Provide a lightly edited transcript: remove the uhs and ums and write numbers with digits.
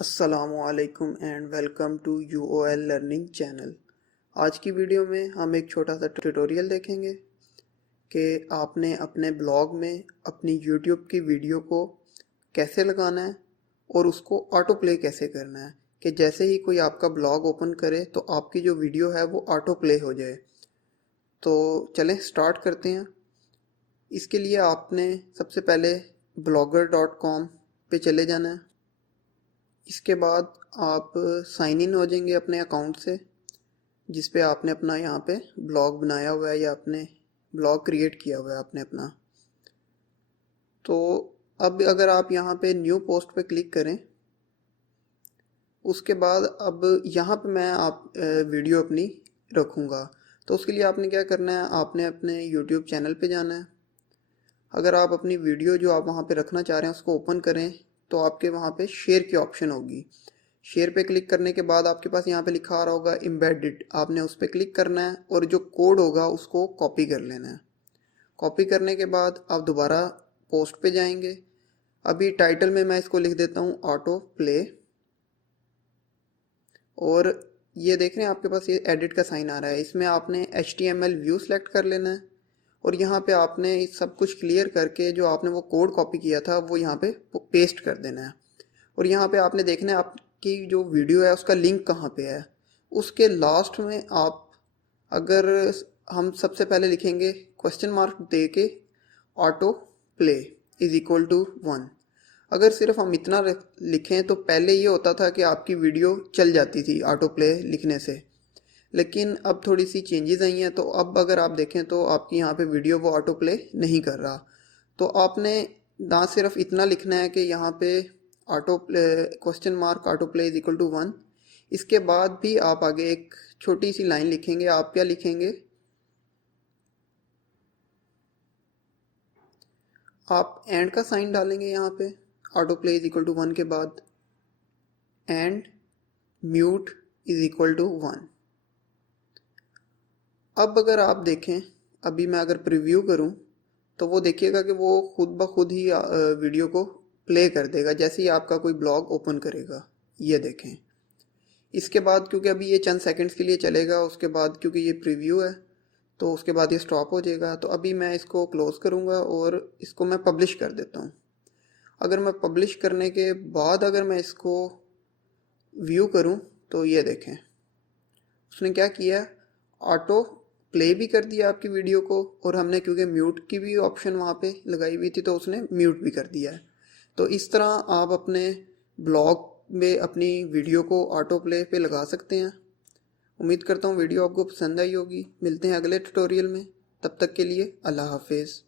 अस्सलामुअलैकुम and welcome to UOL learning channel. आज की वीडियो में हम एक छोटा सा ट्यूटोरियल देखेंगे कि आपने अपने ब्लॉग में अपनी यूट्यूब की वीडियो को कैसे लगाना है और उसको ऑटो प्ले कैसे करना है कि जैसे ही कोई आपका ब्लॉग ओपन करे तो आपकी जो वीडियो है वो ऑटो प्ले हो जाए। तो चलें स्टार्ट करते हैं। इसके लिए आपने सबसे पहले blogger.com पे चले जाना है। इसके बाद आप साइन इन हो जाएंगे अपने अकाउंट से जिस पे आपने अपना यहाँ पे ब्लॉग बनाया हुआ है या अपने ब्लॉग क्रिएट किया हुआ है आपने अपना। तो अब अगर आप यहाँ पे न्यू पोस्ट पे क्लिक करें, उसके बाद अब यहाँ पे मैं आप वीडियो अपनी रखूँगा। तो उसके लिए आपने क्या करना है, आपने अपने यूट्यूब चैनल पे जाना है। अगर आप अपनी वीडियो जो आप वहाँ पे रखना चाह रहे हैं उसको ओपन करें तो आपके वहाँ पे शेयर की ऑप्शन होगी। शेयर पे क्लिक करने के बाद आपके पास यहाँ पे लिखा आ रहा होगा एम्बेडेड, आपने उस पर क्लिक करना है और जो कोड होगा उसको कॉपी कर लेना है। कॉपी करने के बाद आप दोबारा पोस्ट पे जाएंगे। अभी टाइटल में मैं इसको लिख देता हूँ ऑटो प्ले, और ये देख रहे हैं आपके पास ये एडिट का साइन आ रहा है। इसमें आपने HTML व्यू सेलेक्ट कर लेना है और यहाँ पे आपने सब कुछ क्लियर करके जो आपने वो कोड कॉपी किया था वो यहाँ पे पेस्ट कर देना है। और यहाँ पे आपने देखना है आपकी जो वीडियो है उसका लिंक कहाँ पे है। उसके लास्ट में आप अगर हम सबसे पहले लिखेंगे क्वेश्चन मार्क दे के auto play is equal to 1। अगर सिर्फ हम इतना लिखें तो पहले ये होता था कि आपकी वीडियो चल जाती थी ऑटो प्ले लिखने से, लेकिन अब थोड़ी सी चेंजेस आई हैं। तो अब अगर आप देखें तो आपकी यहाँ पे वीडियो वो ऑटो प्ले नहीं कर रहा। तो आपने ना सिर्फ इतना लिखना है कि यहाँ पे auto play question mark auto play is equal to 1, इसके बाद भी आप आगे एक छोटी सी लाइन लिखेंगे। आप क्या लिखेंगे, आप एंड का साइन डालेंगे यहाँ पे auto play is equal to 1 के बाद, and mute is equal to 1। अब अगर आप देखें, अभी मैं अगर प्रीव्यू करूं तो वो देखिएगा कि वो खुद ब खुद ही वीडियो को प्ले कर देगा जैसे ही आपका कोई ब्लॉग ओपन करेगा। ये देखें। इसके बाद क्योंकि अभी ये चंद सेकंड्स के लिए चलेगा, उसके बाद क्योंकि ये प्रीव्यू है तो उसके बाद ये स्टॉप हो जाएगा। तो अभी मैं इसको क्लोज़ करूँगा और इसको मैं पब्लिश कर देता हूँ। अगर मैं पब्लिश करने के बाद अगर मैं इसको व्यू करूँ तो ये देखें उसने क्या किया, ऑटो प्ले भी कर दिया आपकी वीडियो को, और हमने क्योंकि म्यूट की भी ऑप्शन वहाँ पे लगाई हुई थी तो उसने म्यूट भी कर दिया है। तो इस तरह आप अपने ब्लॉग में अपनी वीडियो को ऑटो प्ले पे लगा सकते हैं। उम्मीद करता हूँ वीडियो आपको पसंद आई होगी। मिलते हैं अगले ट्यूटोरियल में, तब तक के लिए अल्लाह हाफिज़।